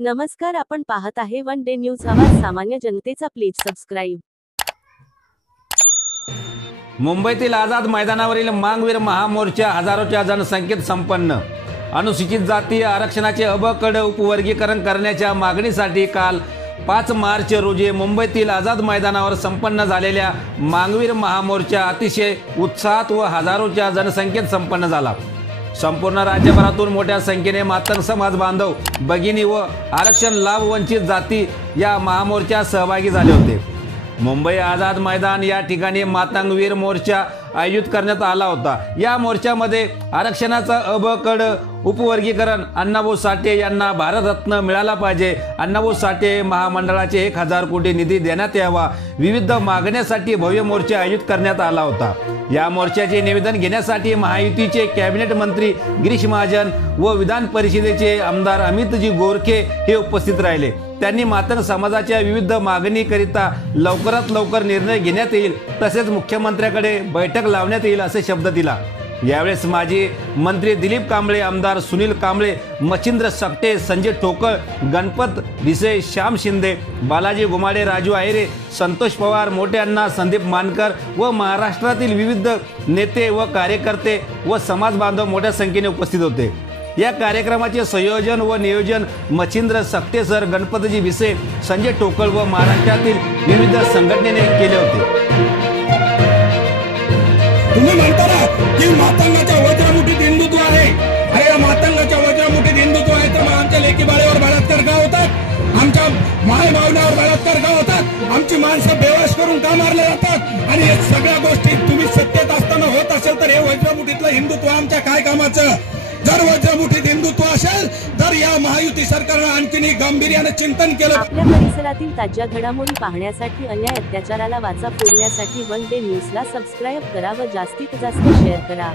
नमस्कार, आपण पाहत आहे वन डे न्यूज आवाज सामान्य जनतेचा. Please subscribe. मुंबईतील आझाद मैदानावरील मांगवीर महामोर्चा हजारोच्या जनसंख्येत संपन्न. अनुसूचित जाती आरक्षणाचे अबकड उपवर्गीकरण करण्याच्या मागणीसाठी काल 5 मार्च रोजी मुंबईतील आझाद मैदानावर संपन्न झालेल्या मांगवीर महामोर्चा अतिशय उत्साहात व हजारोच्या जनसंख्येत संपन्न झाला. संपूर्ण राज्यभरातून मोठ्या संख्येने मातंग समाज बांधव, भगिनी व आरक्षण लाभ वंचित जाती या महामोर्चात सहभागी झाले होते. मुंबई आझाद मैदान या ठिकाणी मातंगवीर मोर्चा आयोजित करण्यात आला होता. या मोर्चामध्ये आरक्षणाचा अबकड उपवर्गीकरण, अण्णाभाऊ साठे यांना भारतरत्न मिळाला पाहिजे, अण्णाभाऊ साठे महामंडळाचे 1000 कोटी निधी देण्यात यावा, विविध मागण्यासाठी भव्य मोर्चा आयोजित करण्यात आला होता. या मोर्चाचे निवेदन घेण्यासाठी महायुतीचे कॅबिनेट मंत्री गिरीश महाजन व विधान परिषदेचे आमदार अमितजी गोरखे हे उपस्थित राहिले. त्यांनी मातंग समाजाच्या विविध मागणीकरिता लवकरात लवकर निर्णय घेण्यात येईल, तसेच मुख्यमंत्र्याकडे बैठक लावण्यात येईल असे शब्द दिला. यावेळेस माजी मंत्री दिलीप कांबळे, आमदार सुनील कांबळे, मच्छिंद्र सकटे, संजय ठोकळ, गणपत भिसे, श्याम शिंदे, बालाजी गुमाडे, राजू आहिरे, संतोष पवार, मोठे अण्णा, संदीप मानकर व महाराष्ट्रातील विविध नेते व कार्यकर्ते व समाज बांधव मोठ्या संख्येने उपस्थित होते. या कार्यक्रमाचे संयोजन व नियोजन मच्छिंद्र सकटे सर, गणपतजी भिसे, संजय ठोकळ व महाराष्ट्रातील विविध संघटनेने केले होते. तुम्ही म्हणता ना की मातंगाच्या वज्रमुठीत हिंदुत्व आहे. अरे या मातंगाच्या वज्रमुठीत हिंदुत्व आहे तर मग आमच्या लेकी बाळेवर बलात्कार का होतात, आमच्या माय भावनावर बलात्कार का होतात, आमची माणसं बेवास करून का मारले जातात, आणि या सगळ्या गोष्टी तुम्ही सत्तेत असताना होत असेल तर हे वज्रमुठीतलं हिंदुत्व आमच्या काय कामाचं? जर वज्रमुठीत हिंदुत्व असेल तर या महायुती सरकारनं आणखीन गांभीर्याने चिंतन केलं. आपल्या परिसरातील ताज्या घडामोडी पाहण्यासाठी, अन्याय अत्याचाराला वाचा फोडण्यासाठी वन डे न्यूजला सबस्क्राईब करा व जास्तीत जास्त शेअर करा.